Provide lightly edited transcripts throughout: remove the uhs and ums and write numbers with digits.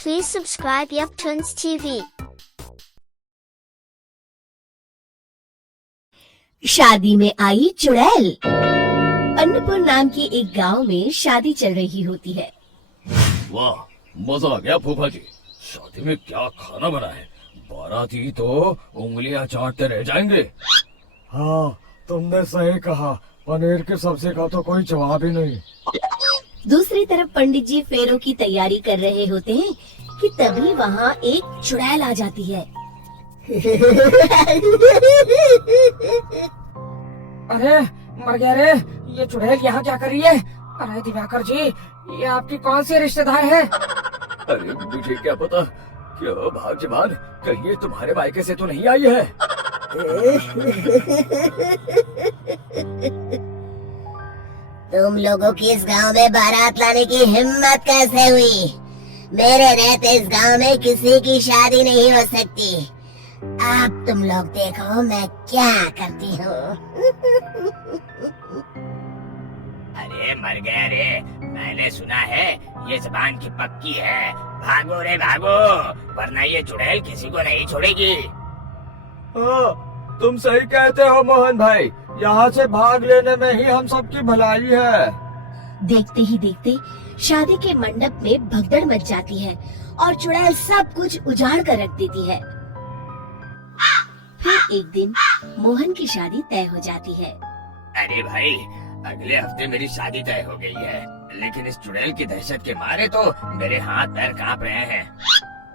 Please subscribe Yuptoons TV. शादी में आई चुड़ैल। अन्नपुर नाम की एक गांव में शादी चल रही होती है। वाह, मजा आ गया फूफा जी। शादी में क्या खाना बना है? बाराती तो उंगलियां चाटते रह जाएंगे। हाँ, तुमने सही कहा। पनीर की सब्जी का तो कोई जवाब ही नहीं। दूसरी तरफ पंडित जी फेरों की तैयारी कर रहे होते हैं कि तभी वहाँ एक चुड़ैल आ जाती है। अरे मर गया रे, ये चुड़ैल यहाँ क्या कर रही है? अरे दिवाकर जी, ये आपकी कौन सी रिश्तेदार है? अरे मुझे क्या पता, क्या भाग्यवान, कहीं ये तुम्हारे मायके से तो नहीं आई है? तुम लोगों की इस गांव में बारात लाने की हिम्मत कैसे हुई? मेरे रहते इस गांव में किसी की शादी नहीं हो सकती। अब तुम लोग देखो मैं क्या करती हूँ। अरे मर गए रे, मैंने सुना है ये जबान की पक्की है। भागो रे भागो, वरना ये चुड़ैल किसी को नहीं छोड़ेगी। हाँ, तुम सही कहते हो मोहन भाई। यहाँ से भाग लेने में ही हम सबकी भलाई है। देखते ही देखते शादी के मंडप में भगदड़ मच जाती है और चुड़ैल सब कुछ उजाड़ कर रख देती है। फिर एक दिन मोहन की शादी तय हो जाती है। अरे भाई, अगले हफ्ते मेरी शादी तय हो गई है, लेकिन इस चुड़ैल की दहशत के मारे तो मेरे हाथ पैर कांप रहे हैं।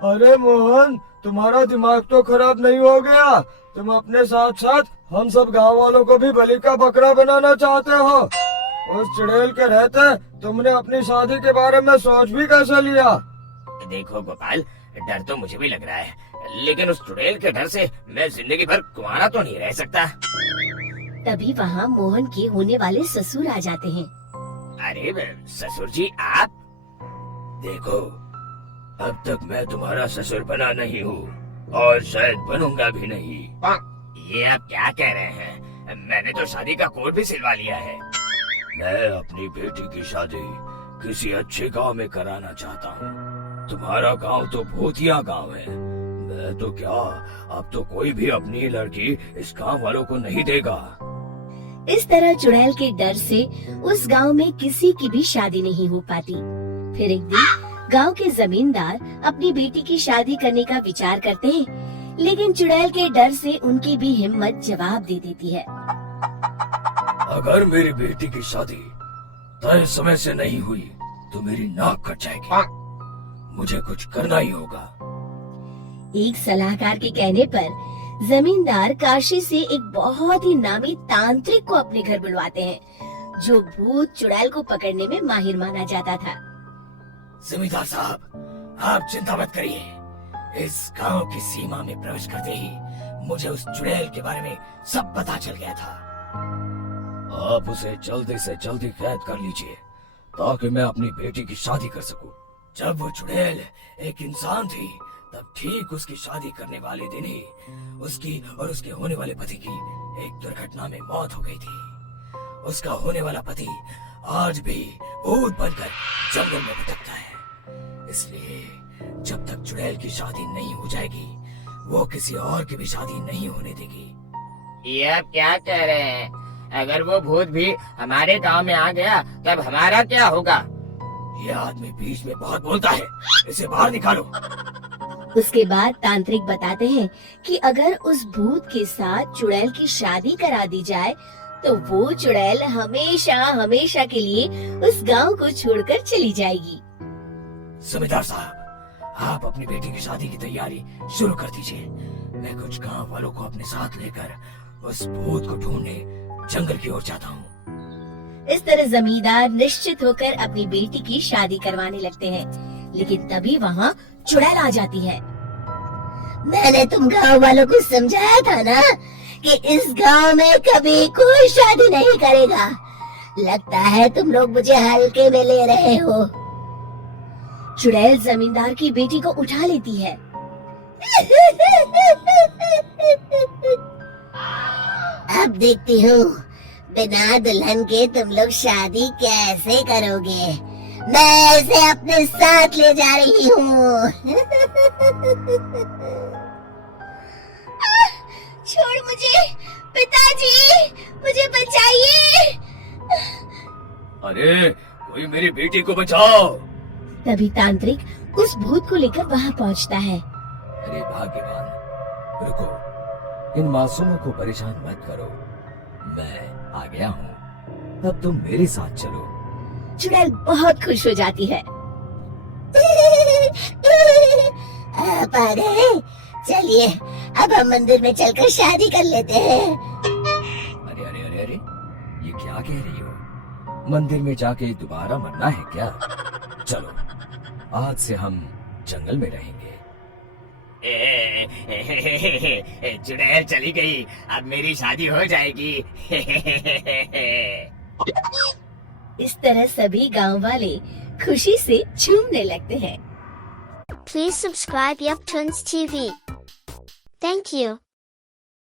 अरे मोहन, तुम्हारा दिमाग तो खराब नहीं हो गया? तुम अपने साथ साथ हम सब गांव वालों को भी बलि का बकरा बनाना चाहते हो? उस चुड़ैल के रहते तुमने अपनी शादी के बारे में सोच भी कैसे लिया? देखो गोपाल, डर तो मुझे भी लग रहा है, लेकिन उस चुड़ैल के डर से मैं जिंदगी भर कुंवारा तो नहीं रह सकता। तभी वहाँ मोहन के होने वाले ससुर आ जाते हैं। अरे ससुर जी आप? देखो, अब तक मैं तुम्हारा ससुर बना नहीं हूँ और शायद बनूंगा भी नहीं। ये आप क्या कह रहे हैं? मैंने तो शादी का कोड भी सिलवा लिया है। मैं अपनी बेटी की शादी किसी अच्छे गांव में कराना चाहता हूँ। तुम्हारा गांव तो भूतिया गांव है। मैं तो क्या, अब तो कोई भी अपनी लड़की इस गांव वालों को नहीं देगा। इस तरह चुड़ैल के डर से उस गांव में किसी की भी शादी नहीं हो पाती। फिर एक दिन गांव के जमींदार अपनी बेटी की शादी करने का विचार करते हैं, लेकिन चुड़ैल के डर से उनकी भी हिम्मत जवाब दे देती है। अगर मेरी बेटी की शादी तय समय से नहीं हुई तो मेरी नाक कट जाएगी। मुझे कुछ करना ही होगा। एक सलाहकार के कहने पर जमींदार काशी से एक बहुत ही नामी तांत्रिक को अपने घर बुलवाते हैं, जो भूत चुड़ैल को पकड़ने में माहिर माना जाता था। जमींदार साहब, आप चिंता मत करिए। इस गांव की सीमा में प्रवेश करते ही मुझे उस चुड़ैल के बारे में सब पता चल गया था। आप उसे जल्दी से जल्दी कैद कर लीजिए ताकि मैं अपनी बेटी की शादी कर सकूं। जब वो चुड़ैल एक इंसान थी, तब ठीक उसकी शादी करने वाले दिन ही उसकी और उसके होने वाले पति की एक दुर्घटना में मौत हो गई थी। उसका होने वाला पति आज भी भूत बनकर जंगल में भटकता है। इसलिए जब तक चुड़ैल की शादी नहीं हो जाएगी, वो किसी और की भी शादी नहीं होने देगी। ये आप क्या कह रहे हैं? अगर वो भूत भी हमारे गांव में आ गया, तब हमारा क्या होगा? ये आदमी बीच में बहुत बोलता है, इसे बाहर निकालो। उसके बाद तांत्रिक बताते हैं कि अगर उस भूत के साथ चुड़ैल की शादी करा दी जाए, तो वो चुड़ैल हमेशा हमेशा के लिए उस गांव को छोड़कर चली जाएगी। जमींदार साहब, आप अपनी बेटी की शादी की तैयारी शुरू कर दीजिए। मैं कुछ गांव वालों को अपने साथ लेकर उस भूत को ढूंढने जंगल की ओर जाता हूँ। इस तरह जमींदार निश्चित होकर अपनी बेटी की शादी करवाने लगते हैं, लेकिन तभी वहाँ चुड़ैल आ जाती है। मैंने तुम गांव वालों को समझाया था ना कि इस गांव में कभी कोई शादी नहीं करेगा। लगता है तुम लोग मुझे हल्के में ले रहे हो। चुड़ैल जमींदार की बेटी को उठा लेती है। अब देखती हूँ बिना दुल्हन के तुम लोग शादी कैसे करोगे। मैं इसे अपने साथ ले जा रही हूँ। छोड़ मुझे, पिताजी, मुझे बचाइए। अरे कोई मेरी बेटी को बचाओ। तभी तांत्रिक उस भूत को लेकर वहाँ पहुँचता है। अरे भाग्यवान, रुको, इन मासूमों को परेशान मत करो, मैं आ गया हूँ, अब तुम मेरे साथ चलो। चुड़ैल बहुत खुश हो जाती है। आप आ गए, चलिए अब हम मंदिर में चलकर शादी कर लेते हैं। अरे अरे अरे अरे, ये क्या कह रही हो? मंदिर में जाके दोबारा मरना है क्या? चलो, आज से हम जंगल में रहेंगे। चुड़ैल चली गई, अब मेरी शादी हो जाएगी। इस तरह सभी गांव वाले खुशी से झूमने लगते हैं। Please subscribe Yup Tunes TV. Thank you.